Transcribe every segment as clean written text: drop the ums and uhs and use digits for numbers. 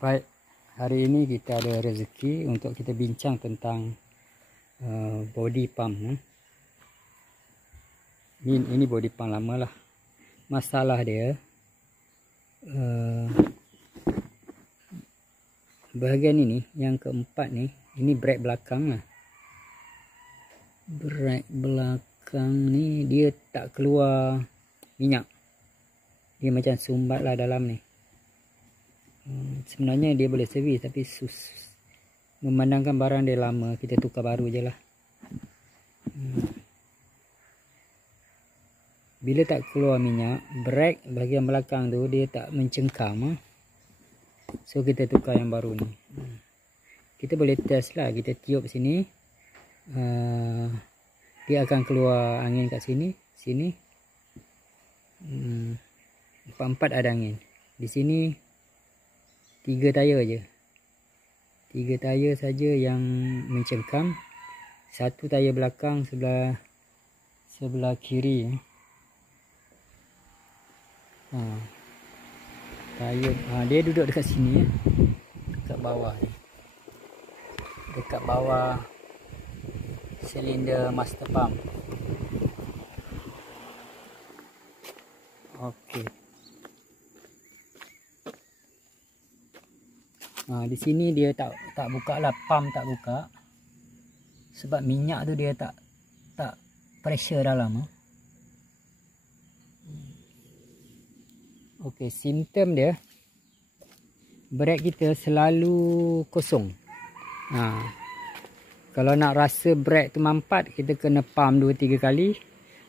Baik, hari ini kita ada rezeki untuk kita bincang tentang body pump. Ini body pump lama lah. Masalah dia bahagian ini, yang keempat ni, ini brake belakang lah. Brake belakang ni dia tak keluar minyak. Dia macam sumbat lah dalam ni. Sebenarnya dia boleh servis, tapi memandangkan barang dia lama, kita tukar baru je lah. Bila tak keluar minyak, brake bahagian belakang tu dia tak mencengkam. So kita tukar yang baru ni. Kita boleh test lah, kita tiup sini, dia akan keluar angin kat sini. Empat ada angin. Di sini 3 tayar je. 3 tayar saja yang mencengkam. 1 tayar belakang sebelah kiri. Tayar dia duduk dekat sini, dekat bawah ni. Dekat bawah silinder master pump. Okey. Di sini dia tak buka lah, pump tak buka. Sebab minyak tu dia tak pressure dalam. Okey, simptom dia, brake kita selalu kosong. Kalau nak rasa brake tu mampat, kita kena pump 2-3 kali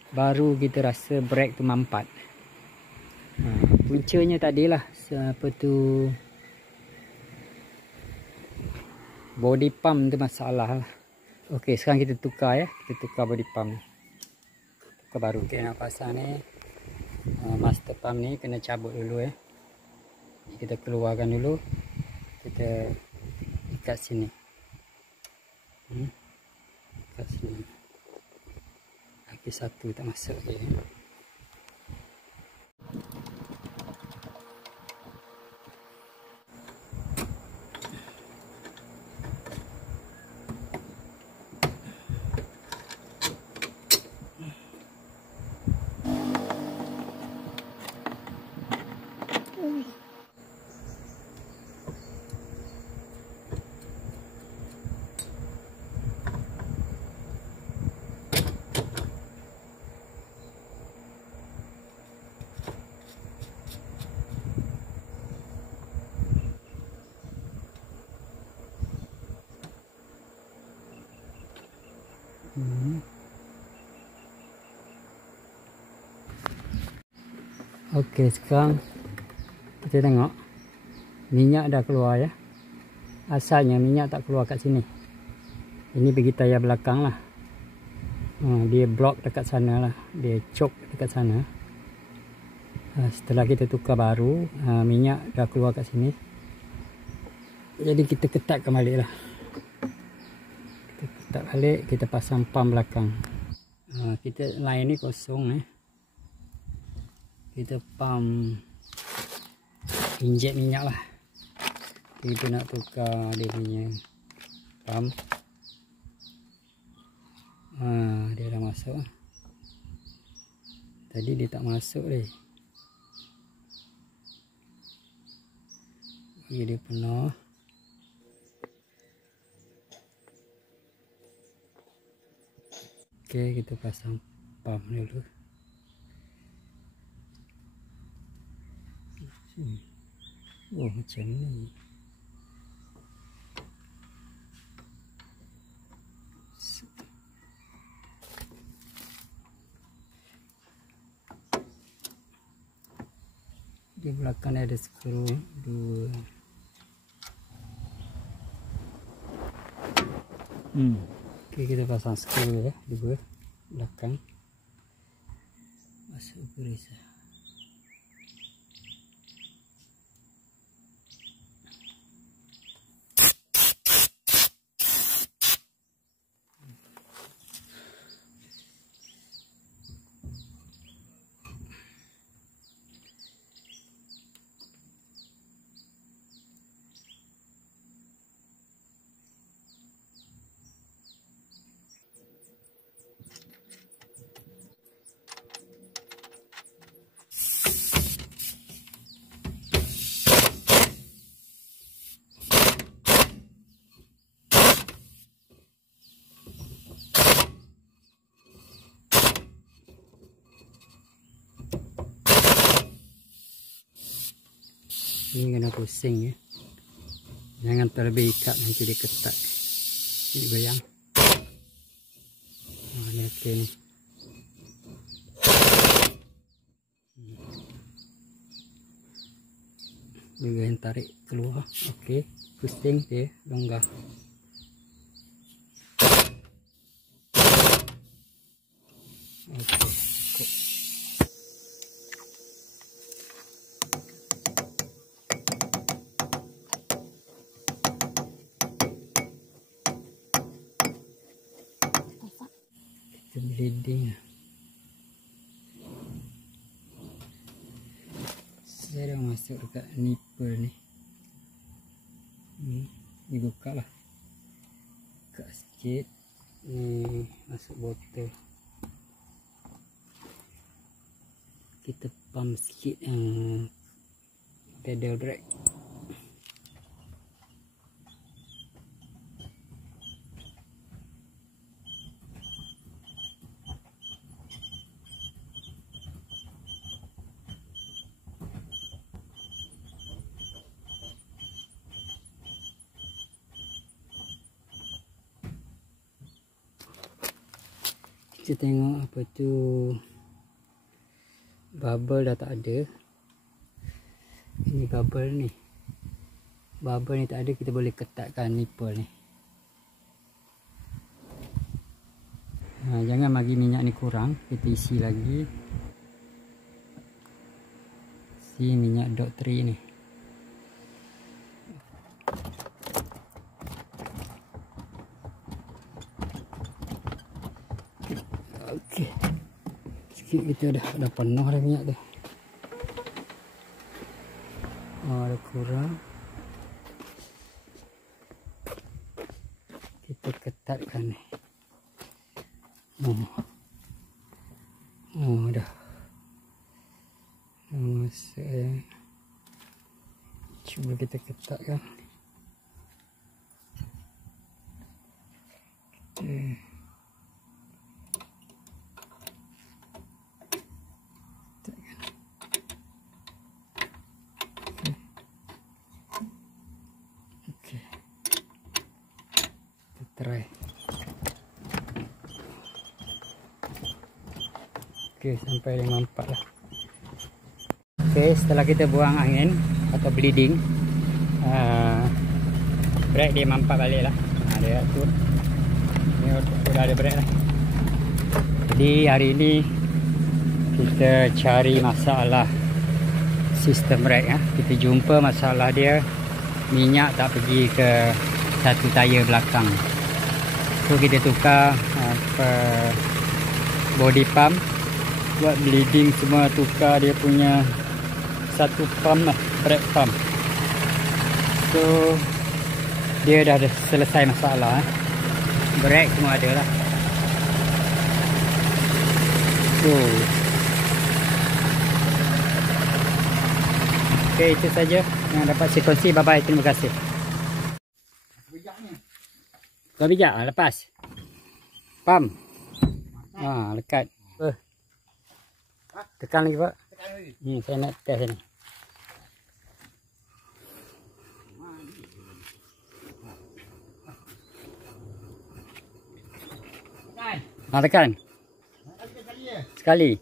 baru kita rasa brake tu mampat. Puncanya tadilah body pump tu masalah lah. Okey, sekarang kita tukar ya. Kita tukar body pump. Tukar baru. Okey, nak pasang ni. Master pump ni kena cabut dulu ya. Kita keluarkan dulu. Kita ikat sini. Ikat sini. Lagi satu tak masuk je. Okey, sekarang kita tengok minyak dah keluar ya. Asalnya minyak tak keluar kat sini. Ini bagi tayar belakang lah. Dia block dekat sana lah. Dia choke dekat sana. Setelah kita tukar baru, minyak dah keluar kat sini. Jadi kita ketatkan balik lah. Kita ketat balik, kita pasang pump belakang. Kita line ni kosong . Kita pump, injek minyak lah. Kita nak tukar dia punya pump. Dia dah masuk. Tadi dia tak masuk deh. Bagi dia penuh. Okey, kita pasang pump dulu. Oh, macam ni. Di belakang ada skru 2. Okey, kita pasang skru ya, 2 belakang. Masuk garis. Ini kena pusing ya. Jangan terlebih ikat, nanti dia ketat. Ini goyang. Oh, ini okey ni. Juga yang tarik keluar. Okey, pusing dia longgar. Okey, cukup. Kita bleeding. Saya dah masuk dekat nipple ni. Dibuka lah. Buka sikit. Ni masuk botol. Kita pump sikit pedal brake. Kita tengok apa tu, bubble dah tak ada. Ini bubble ni. Bubble ni tak ada, kita boleh ketatkan nipple ni. Jangan bagi minyak ni kurang, kita isi lagi. Isi minyak dot 3 ni. Okey. Sikit kita dah penuh dah minyak tu. Ada kurang. Kita ketatkan ni. Dah. Masuk ya. Cuba kita ketatkan. Try. Okey, sampai 54 lah. Okey, setelah kita buang angin atau bleeding, brake dia mampat balik lah. Dia tu. Ni sudah ada brake lah. Jadi hari ini kita cari masalah sistem brake ya. Kita jumpa masalah dia, minyak tak pergi ke satu tayar belakang. So kita tukar body pump, buat bleeding semua, tukar dia punya satu pump lah, brake pump. So dia dah selesai masalah. Brake semua ada lah. So okey, itu saja yang dapat saya kongsi. Bye bye, terima kasih. Kau bijak, lepas. Pam. Lekat. Tekan lagi, Pak. Saya nak test ni. Tekan. Sekali.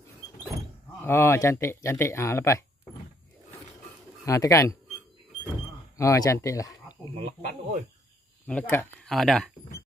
Oh, cantik, cantik. Lepas. Tekan. Oh, cantik lah. Melekat. Dah.